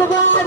老公